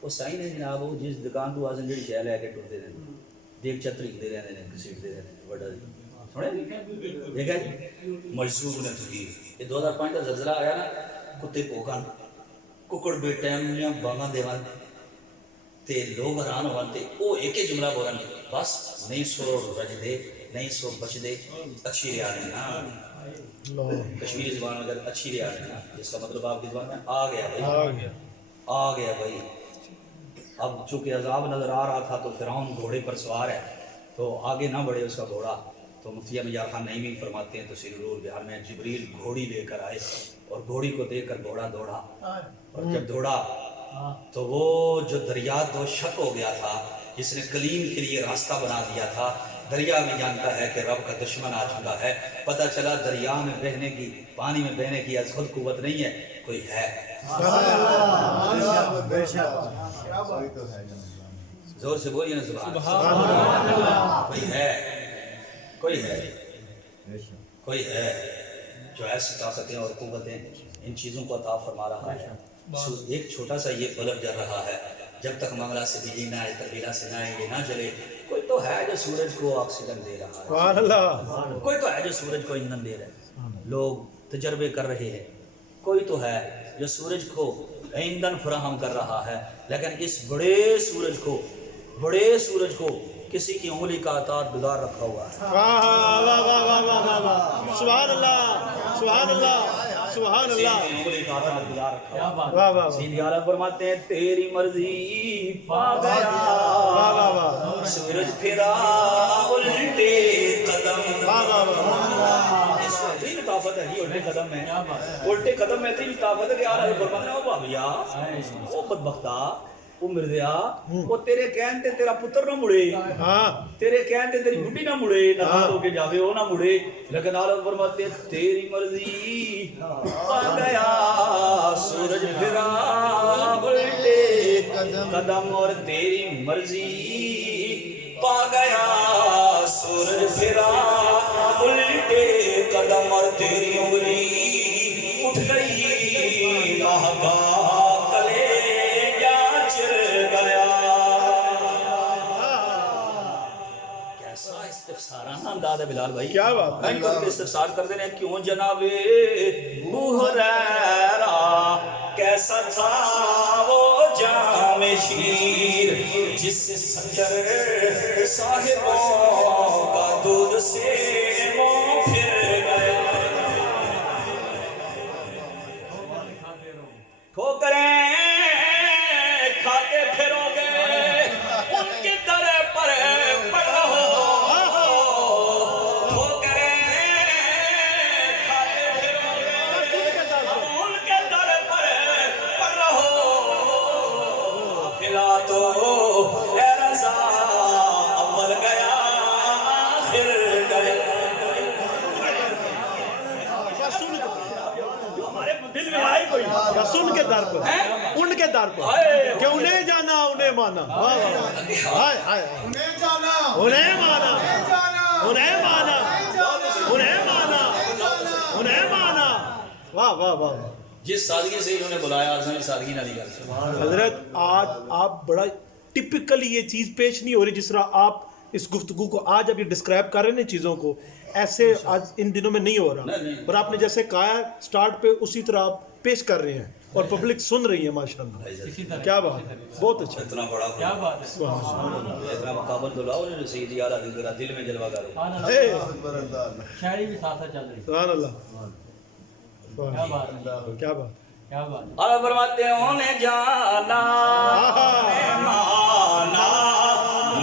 وہ سائیں نے جناب وہ جس دکان تو آسن جڑی شے لے کے ٹرتے رہتے دیکھ چتری دے رہتے ہیں، گھسیٹتے رہتے ہیں. بڑا سنے دیکھا جی مجسوم نے فقیر. یہ 2005 کا زلزلہ آیا نا، کتے پوکن ککڑ بے ٹائم یا بانگاں دیوان تے لوگ حیران ہون تے او ایک ہی جملہ بولن بس نہیں سو رج دے، نہیں سو بچ دے، اچھی ریا نہیں نا. کشمیری زبان میں اگر اچھی ریاض ہے نا، جس کا مطلب آپ کی زبان میں آ گیا بھائی، آ گیا بھائی. اب چونکہ عذاب نظر آ رہا تھا تو فرعون گھوڑے پر سوار ہے تو آگے نہ بڑھے اس کا گھوڑا. تو مفتی احمد یار خان نعیمی فرماتے ہیں تفسیر النور بیان میں، جبریل گھوڑی لے کر آئے اور گھوڑی کو دیکھ کر گھوڑا دوڑا، اور جب دوڑا تو وہ جو دریا دو شک ہو گیا تھا، جس نے کلیم کے لیے راستہ بنا دیا تھا، دریا میں جانتا ہے کہ رب کا دشمن آ چکا ہے. پتہ چلا دریا میں بہنے کی، پانی میں بہنے کی از خود قوت نہیں ہے، کوئی ہے. زور سے بولیے نا سبحان اللہ. کوئی ہے، کوئی ہے، کوئی ہے جو ایسی طاقتیں اور قوتیں ان چیزوں کو عطا فرما رہا ہے. ایک چھوٹا سا یہ بلب جل رہا ہے، جب تک معاملہ سے بجلی نہ آئے، تربیلا سے نہ آئے، یہ نہ جلے. کوئی تو ہے جو سورج کو آکسیجن دے رہا ہے، سبحان اللہ. کوئی تو ہے جو سورج کو ایندھن دے رہا ہے، لوگ تجربے کر رہے ہیں. کوئی تو ہے جو سورج کو ایندھن فراہم کر رہا ہے، لیکن اس بڑے سورج کو کسی کی انگلی کا اطاعت گزار رکھا ہوا ہے. واہ واہ واہ واہ واہ واہ واہ. سبحان اللہ، سبحان اللہ، سبحان اللہ. انگلی کا اطاعت گزار رکھا ہوا ہے. واہ واہ سیدھی عالم فرماتے ہیں تیری مرضی پا گیا، واہ واہ واہ. سورج پھرا الٹے قدم. واہ واہ واہ. اس کو اتنی لطافت ہے، الٹے قدم میں، الٹے قدم میں اتنی لطافت ہے کہ آلہ فرماتے ہیں او بھابیا، او بدبختہ، او مردیا، وہ تیرے کہن تے تیرا پتر نہ مڑے، ہاں تیرے کہن تے تیری بڈی نہ مڑے، نہ ہو کے جاوے وہ نہ مڑے، لیکن عالم فرماتے ہیں تیری مرضی پا گیا سورج پھرا الٹے قدم، اور تیری مرضی پا گیا سورج پھرا الٹے قدم، اور تیری انگلی اٹھ گئی ناگاہ کلیجہ چر گیا. کیسا استفسارانہ انداز ہے بلال بھائی. کیا بات ہے. میں ان کو استفسار کر دے رہے ہیں، کیوں جناب ابو ہریرہ کیسا تھا وہ جام شیر جس سنجر صاحبوں کا دودھ سے منہ پھر گیا. ٹھوکریں کھاتے پھرو گے ان کے در پر پڑ رہو، ٹھوکریں کھاتے پھرو گے ان کے در پر پڑ رہو. فلا تو اے رضا اول گیا آخر گیا. ہمارے دل میں آئے کوئی رسول کے در پر، ان کے در پر کہ انہیں جانا انہیں مانا. واہ واہ. ہائے ہائے. انہیں جانا انہیں مانا، انہیں مانا، انہیں مانا، انہیں مانا. واہ واہ واہ. جس سادگی سے انہوں نے بلایا آزمائی سادگی نہ دی گئی. حضرت آج آپ بڑا ٹپکلی یہ چیز پیش نہیں ہو رہی جس طرح آپ اس گفتگو کو آج اب یہ ڈسکرائب کر رہے ہیں چیزوں کو، ایسے آج ان دنوں میں نہیں ہو رہا. اور آپ نے جیسے کہا ہے سٹارٹ پہ اسی طرح آپ پیش کر رہے ہیں اور پبلک سن رہی ہے. ماشاءاللہ کیا بات ہے، بہت اچھا. اتنا بڑا کیا بات ہے، اتنا مقابل تو لاؤ جو سیدھی اعلیٰ دل میں جلوہ کرو. شاعری بھی ساتھ چل رہی. سبحان اللہ. کیا بات ہے، کیا بات. کیا بات ہے. اور فرماتے ہیں انہیں جانا مانا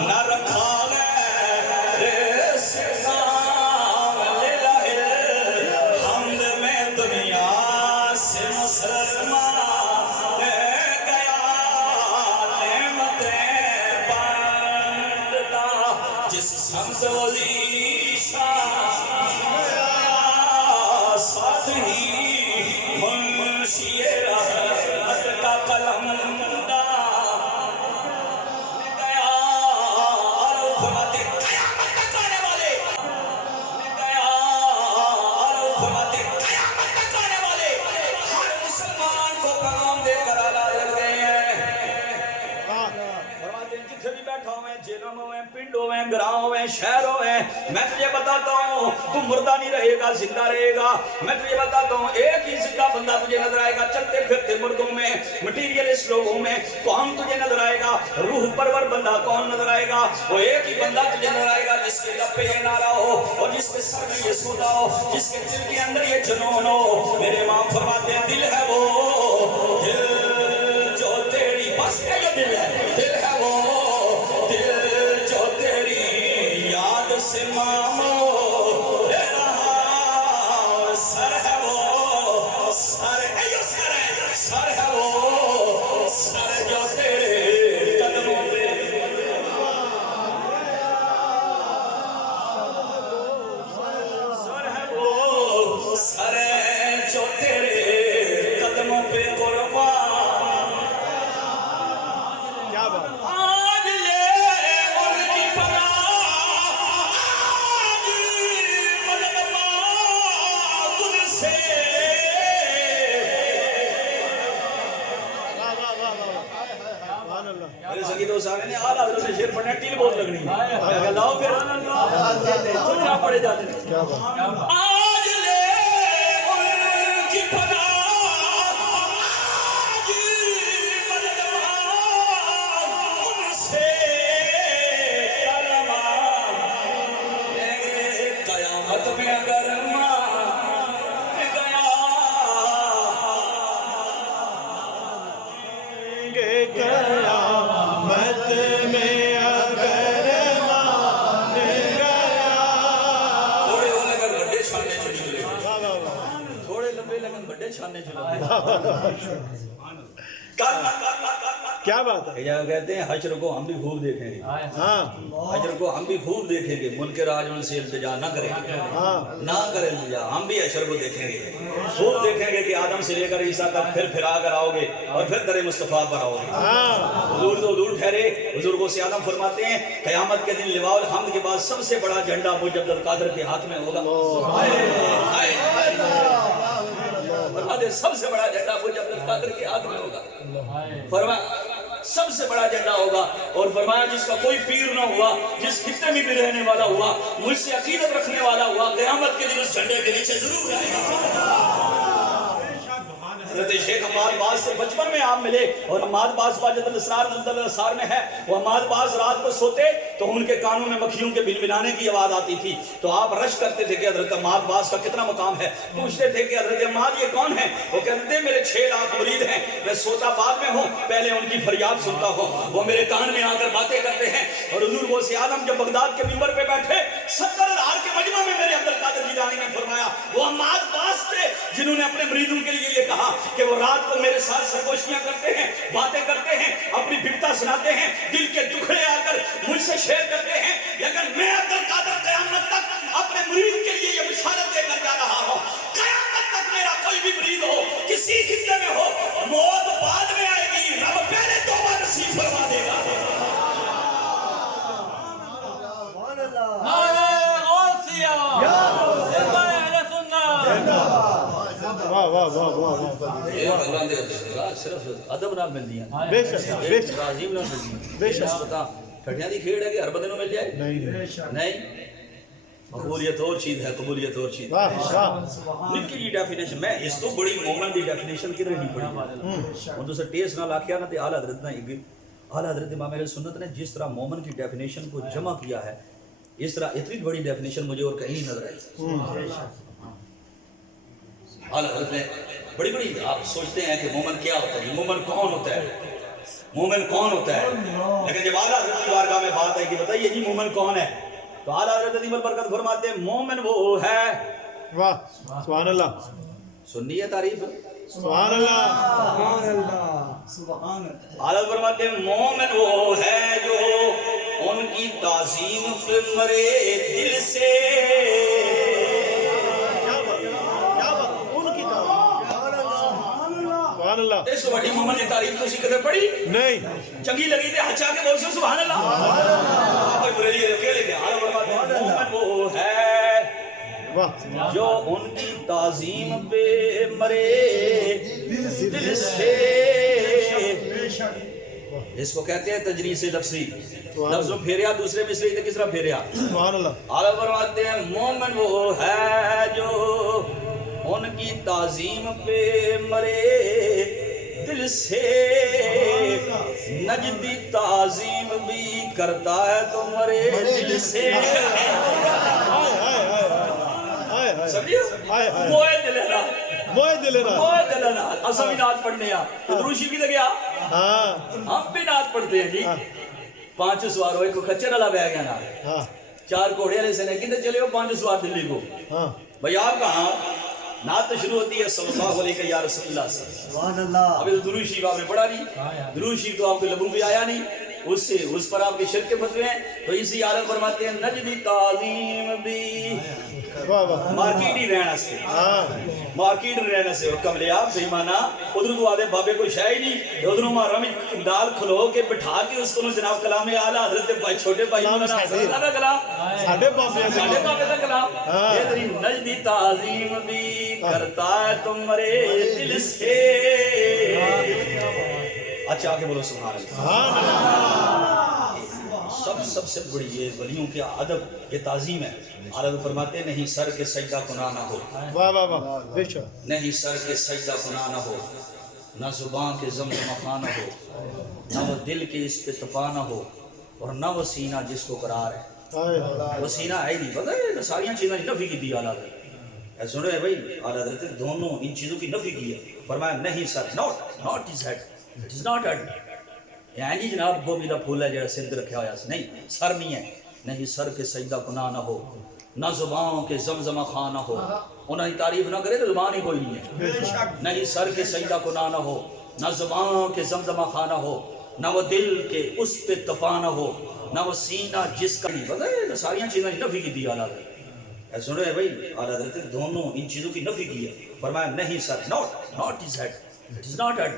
نہ رکھا غیر سے سامنے لہر حمد میں دنیا سے مسلمان گیا نعمتیں بانٹتا جس سمت وزی شاہ ساتھ ہی منشی رحمت کا قلم ہیں شہروں ہیں. میں تجھے بتاتا ہوں تو مردہ نہیں رہے گا, زندہ رہے گا. میں تجھے بتاتا ہوں ایک ہی زندہ بندہ تجھے نظر آئے گا چلتے پھرتے مردوں میں, مٹیریلسٹ لوگوں میں. کون تجھے نظر آئے گا؟ روح پرور بندہ کون نظر آئے گا؟ وہ ایک ہی بندہ تجھے نظر آئے گا جس کے لب پہ یہ نعرہ ہو اور جس کے سر میں یہ سودا ہو, جس کے دل کے اندر یہ جنون ہو. میرے امام فرماتے ہیں دل ہے وہ دل جو تیری, بس یہ دل ہے, دل ہے وہ دل جو تیری یاد سے مامو لے رہا. سر ہے وہ سر ہے, سر ہے وہ سر جو تیرے قدموں پہ. سر ہے وہ سر جو تیرے قدموں پہ قربان. کیا بات, آج لے ان کی پناہ, آج مدد مانگ ان سے. سبحان اللہ. میرے سکی دوست آگے نے آل حضرت سے شیر پڑھنے ٹیل بہت لگنی ہے. میں کہا لاؤ پھر سننا پڑے جاتے ہیں. کیا بات, آج لے ان کی پناہ, آج مدد مانگ ان سے. قیامت میں اگر مان گیا گے قیامت میں اگر مان گیا. تھوڑے وہ لگن بڑے چھانے چلے, واہ واہ واہ, تھوڑے لمبے لگن بڑے چھانے چلے. کیا بات ہے. یہ کہتے ہیں حشر کو ہم بھی خوب دیکھیں گے, ہاں حشر کو ہم بھی خوب دیکھیں گے. ملک راج ان سے التجا نہ کریں گے, ہاں, نہ کریں التجا. ہم بھی حشر کو دیکھیں گے, خوب دیکھیں گے کہ آدم سے لے کر عیسیٰ تک پھر آ کر آؤ گے اور پھر در مصطفیٰ پر آؤ گے. ہاں, حضور تو حضور ٹھہرے. بزرگوں سے آدم فرماتے ہیں قیامت کے دن لواء الحمد کے بعد سب سے بڑا جھنڈا مجھ عبد القادر کے ہاتھ میں ہوگا. فرماتے سب سے بڑا جھنڈا مجھ عبد القادر کے ہاتھ میں ہوگا. فرمایا سب سے بڑا جھنڈا ہوگا. اور فرمایا جس کا کوئی پیر نہ ہوا, جس خطے میں بھی رہنے والا ہوا, مجھ سے عقیدت رکھنے والا ہوا, قیامت کے دن اس جھنڈے کے نیچے ضرور آئے گا. حضرت شیخ حماد باز سے بچپن میں آپ ملے, اور حماد باز واجد الاسرار میں ہے. وہ حماد باز رات کو سوتے تو ان کے کانوں میں مکھیوں کے بھنبھنانے کی آواز آتی تھی, تو آپ رش کرتے تھے کہ حضرت حماد باز کا کتنا مقام ہے. پوچھتے تھے کہ حضرت حماد یہ کون ہے؟ وہ کہتے تھے میرے 6 لاکھ مرید ہیں, میں سوتا بعد میں ہوں, پہلے ان کی فریاد سنتا ہوں, وہ میرے کان میں آ کر باتیں کرتے ہیں. اور حضور غوث اعظم جب بغداد کے منبر پہ بیٹھے 70,000 کے مجمع میں میرے عبد القادر جیلانی نے فرمایا وہ حماد باز تھے جنہوں نے اپنے مریدوں کے لیے یہ کہا کہ وہ رات کو میرے ساتھ سرگوشیاں کرتے ہیں, باتیں کرتے ہیں, اپنی بپتا سناتے ہیں, دل کے دکھڑے آ کر مجھ سے شیئر کرتے ہیں, لیکن میں عبد القادر قیامت تک اپنے مرید کے لیے یہ بشارت دے کر جا رہا ہوں, قیامت تک میرا کوئی بھی مرید ہو, کسی خطے میں ہو, موت بعد میں آئے گی, رب پہلے توبہ نصیب فرما دے گا. واہ واہ واہ واہ, یہ اللہ دے صرف ادب نہ مل دیا, بے شک بے شک تعظیم نہ مل دیا. بے شک. پتا ٹھٹیاں دی کھیڑ ہے کہ ہر بندے نوں مل جائے نہیں, نہیں. قبولیت اور چیز ہے, قبولیت اور چیز. واہ واہ, نکی جی ڈیفینیشن میں اس تو بڑی مومن دی ڈیفینیشن کدھر نہیں پڑھی. ہن تو ٹیسٹ نہ لاکھیا نہ تے اعلی حضرت نے اعلی حضرت امام اہل سنت نے جس طرح مومن کی ڈیفینیشن کو جمع کیا ہے, اس طرح اتنی بڑی ڈیفینیشن مجھے اور کہیں نظر آئی. اعلی حضرت نے بڑی بڑی, آپ سوچتے ہیں کہ مومن کیا ہوتا ہے, مومن کون ہوتا ہے, مومن کون ہوتا ہے, لیکن جب اعلی حضرت کی بارگاہ میں بات ہے کہ بتائیے جی مومن کون ہے, تو اعلی حضرت عظیم البرکت فرماتے ہیں مومن وہ ہے. واہ, سبحان اللہ, سنی ہے تعریف, سبحان اللہ, اعلی حضرت فرماتے ہیں مومن وہ ہے جو ان کی تعظیم پہ مرے دل سے. سبحان اللہ. اس بڑی مومن کی تعریف تو کدھر پڑھی نہیں, چنگی لگی تھی ہچا کے بول سے سبحان اللہ. کوئی بریلی اکیلے کے حال فرماتے ہیں مومن وہ ہے واہ, جو ان کی تعظیم پہ مرے دل سے. اس کو کہتے ہیں تجریس لفظی. لفظ پھیریا دوسرے مصرے سے کس طرح پھیریا. سبحان اللہ. اعلیٰ فرماتے ہیں مومن وہ ہے جو ان کی تعظیم پہ مرے دل سے, نجدی تعظیم بھی کرتا ہے تو مرے دل سے. سمجھے موئے دلنا موئے دلنا موئے دلنا. اصل بھی نعت پڑھنے ہیں دروشی بھی لگیا, ہم بھی نعت پڑھتے ہیں جی. 5 سوار ہوئے, کوئی کچر والا بہ گیا نا, 4 گھوڑے والے سے کدھر چلے ہو 5 سوار دلی کو. بھائی آپ کہاں نعت شروع ہوتی ہے صلی اللہ علیہ یا رسول اللہ سے. سبحان اللہ. ابھی تو درود شریف آپ نے پڑھا نہیں, درود شریف تو آپ کے لبوں پہ آیا نہیں, اس پر آپ کے شرک کے فتوے ہیں. تو اسی عالم فرماتے ہیں نجدی تعظیم بھی مارکیٹ ہی رہنا سے, مارکیٹ رہنا سے کملے آپ بےمانا ادھر تو آدھے بابے کوئی شاہ ہی نہیں, ادھر مارا میں ڈال کھلو کے بٹھا کے اس کو جناب کلام اعلیٰ حضرت بھائی چھوٹے بھائی کا کلام ساڑھے بابے کا کلام یہ تری نجدی تعظیم بھی کرتا ہے تمہارے دل سے. اچھا آگے بولو سبحان اللہ. سب سے بڑی یہ ولیوں کے ادب یہ تعظیم ہے. عرب فرماتے نہیں سر کے سجدہ گناہ نہ ہو, واہ واہ واہ بے شک, نہیں سر کے سجدہ گناہ نہ ہو, نہ زبان کے زمزمہ خواہ نہ ہو, نہ وہ دل کے اس پہ تپا نہ ہو, اور نہ وہ سینہ جس کو قرار ہے. وہ سینہ ہے ہی نہیں, پتہ ہے ساریاں چیزیں نفی کی دی اعلیٰ حضرت. سن رہے بھائی اعلیٰ حضرت دونوں ان چیزوں کی نفی کی ہے. فرمایا نہیں سر, not his head, it is not head. یعنی جناب گوبھی کا پھول ہے جڑا سر تے رکھا ہوا, نہیں سر نہیں ہے. نہیں سر کے سجدہ گناہ نہ ہو, نہ زبان کے زمزمہ خواہ نہ ہو, انہوں نے تعریف نہ کرے تو زبان ہی کوئی نہیں ہے. نہیں سر کے سجدہ گناہ نہ ہو, نہ زبان کے زمزمہ خواہ نہ ہو, نہ وہ دل کے اس پہ تپا نہ ہو, نہ وہ سینہ جس کا نہیں. پتہ ہے ساریاں چیزیں نفی کی دی اعلیٰ حضرت. سن رہے بھائی اعلیٰ حضرت دونوں ان چیزوں کی نفی کی ہے. فرمایا نہیں سر, not his head, it is not head.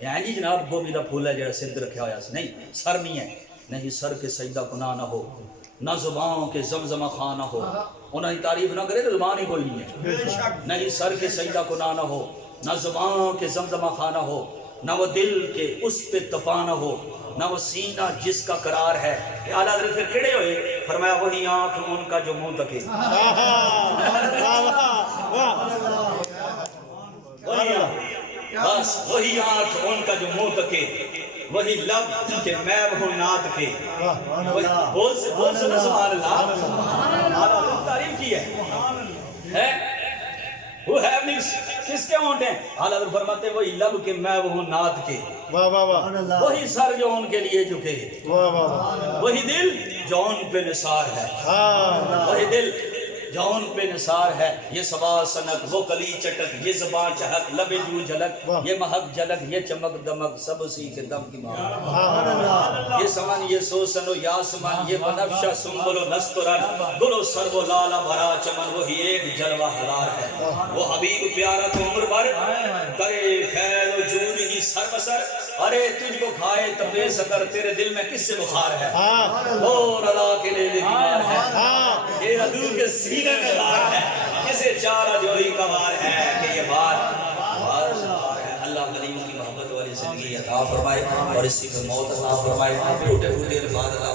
یعنی جناب گوبھی کا پھول ہے جڑا سر تے رکھا ہوا, نہیں سر نہیں ہے. نہیں سر کے سجدہ گناہ نہ ہو, نہ زبان کے زمزمہ خواہ نہ ہو, انہوں نے تعریف نہ کرے تو زبان ہی کوئی نہیں ہے. نہیں سر کے سجدہ گناہ نہ ہو, نہ زبان کے زمزمہ خواہ نہ ہو, نہ وہ دل کے اس پہ تپا نہ ہو, نہ وہ سینہ جس کا قرار ہے. اعلیٰ حضرت پھر کھڑے ہوئے, فرمایا وہی آنکھ ان کا جو منہ تکے. بس وہی آنکھ ان کا جو منہ تکے, وہی لب کہ میں وہ نعت کے. بول سنا سبحان اللہ. اعلیٰ تعریف کی ہے وہ ہے اپنی کس کے ہونٹ ہیں. اعلیٰ فرماتے وہی لب کہ میں وہ نعت کے. واہ واہ واہ, وہی سر جو ان کے لیے جھکے, واہ واہ, وہی دل جو ان پہ نثار ہے, وہی دل جو ان پہ نثار ہے. یہ سبا سنک وہ کلی چٹک, یہ زبان چہک لب جو جھلک, یہ مہک جھلک یہ چمک دمک سب اسی کے دم کی ماں. یہ سمن یہ سوسن و یاسمن, یہ بنفشہ سنبل و نسترن, گل و سر و لالا بھرا چمن, وہی ایک جلوہ حلال ہے. وہ حبیب پیارا تو عمر بھر کرے خیر و جود ہی سر بسر. ارے تجھ کو کھائے تپے سکر, تیرے دل میں کس سے بخار ہے. وہ رضا کے لیے بیمار ہے, یہ ردو کے سینے میں دار ہے, کسے چارہ جو ہی کمار ہے کہ یہ بات ہے. اللہ ولیوں کی محبت والی زندگی عطا فرمائے اور اسی پر موت عطا فرمائے. ٹوٹے پھوٹے الفاظ اللہ